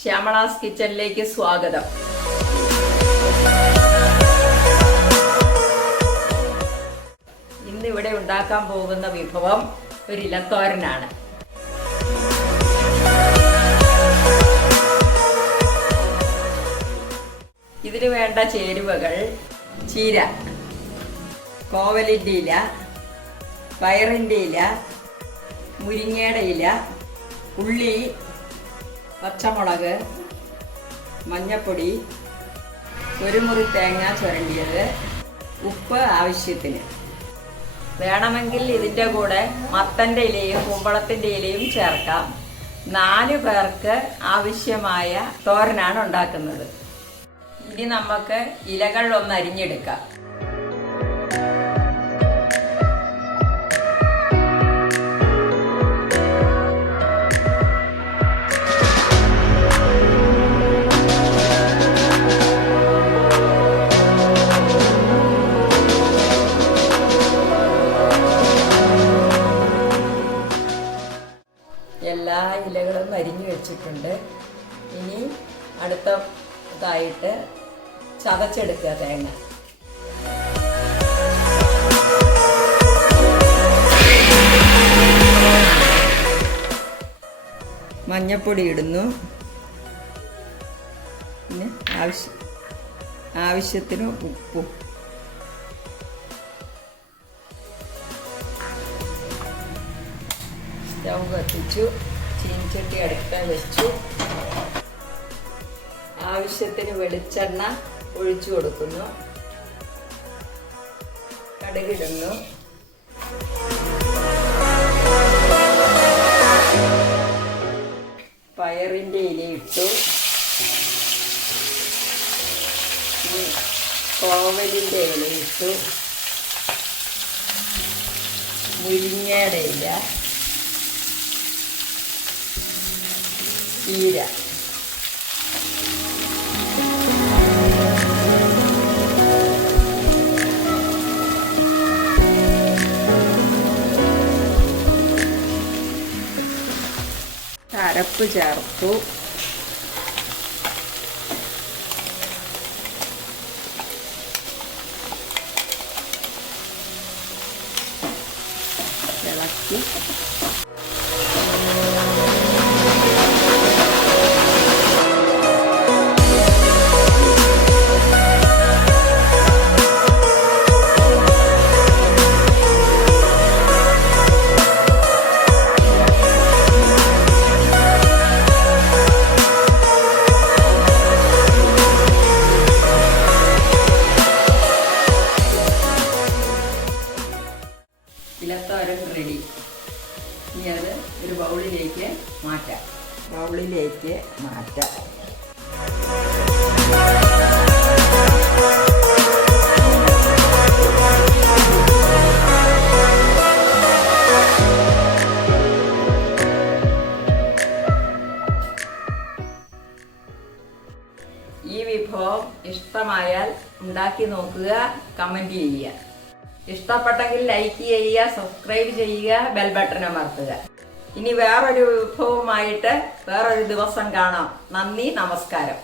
ശ്യാമളാസ് കിച്ചണിലേക്ക് സ്വാഗതം. ഇന്നിവിടെ ഉണ്ടാക്കാൻ പോകുന്ന വിഭവം ഒരു ഇലത്തോരനാണ്. ഇതിന് വേണ്ട ചേരുവകൾ: ചീര, കോവലിൻ്റെ ഇല, പയറിൻ്റെ ഇല, മുരിങ്ങയുടെ ഇല, ഉള്ളി, പച്ചമുളക്, മഞ്ഞൾപ്പൊടി, ഒരു മുറി തേങ്ങ ചുരണ്ടിയത്, ഉപ്പ് ആവശ്യത്തിന്. വേണമെങ്കിൽ ഇതിൻ്റെ കൂടെ മത്തൻ്റെ ഇലയും കുമ്പളത്തിൻ്റെ ഇലയും ചേർക്കാം. 4 പേർക്ക് ആവശ്യമായ തോരനാണ് ഉണ്ടാക്കുന്നത്. ഇനി നമുക്ക് ഇലകൾ ഒന്ന് അരിഞ്ഞെടുക്കാം. എല്ലാ ഇലകളും അരിഞ്ഞു വെച്ചിട്ടുണ്ട്. ഇനി അടുത്തതായിട്ട് ചതച്ചെടുക്കുക തേങ്ങ. മഞ്ഞൾപ്പൊടി ഇടുന്നു. പിന്നെ ആവശ്യത്തിന് ഉപ്പും. സ്റ്റൗ കത്തിച്ചു, ചീനിച്ചട്ടി അടുപ്പിൽ വെച്ചു. ആവശ്യത്തിന് വെളിച്ചെണ്ണ ഒഴിച്ചു കൊടുക്കുന്നു. കടുകിടുന്നു. പയറിൻ്റെ ഇലയിട്ടു. കോവലിൻ്റെ ഇലയിട്ടു. മുരിങ്ങയുടെ ഇല, ചീര, അരപ്പ് ചേർത്തു. ഇളക്കി ഇലത്തോരൻ റെഡി. ഇനി അത് ഒരു ബൗളിലേക്ക് മാറ്റാം. ഈ വിഭവം ഇഷ്ടമായാൽ ഉണ്ടാക്കി നോക്കുക, കമൻറ്റ് ചെയ്യുക. ഇഷ്ടപ്പെട്ടെങ്കിൽ ലൈക്ക് ചെയ്യുക, സബ്സ്ക്രൈബ് ചെയ്യുക, ബെൽ ബട്ടൺ അമർത്തുക. ഇനി വേറൊരു വിഭവമായിട്ട് വേറൊരു ദിവസം കാണാം. നന്ദി, നമസ്കാരം.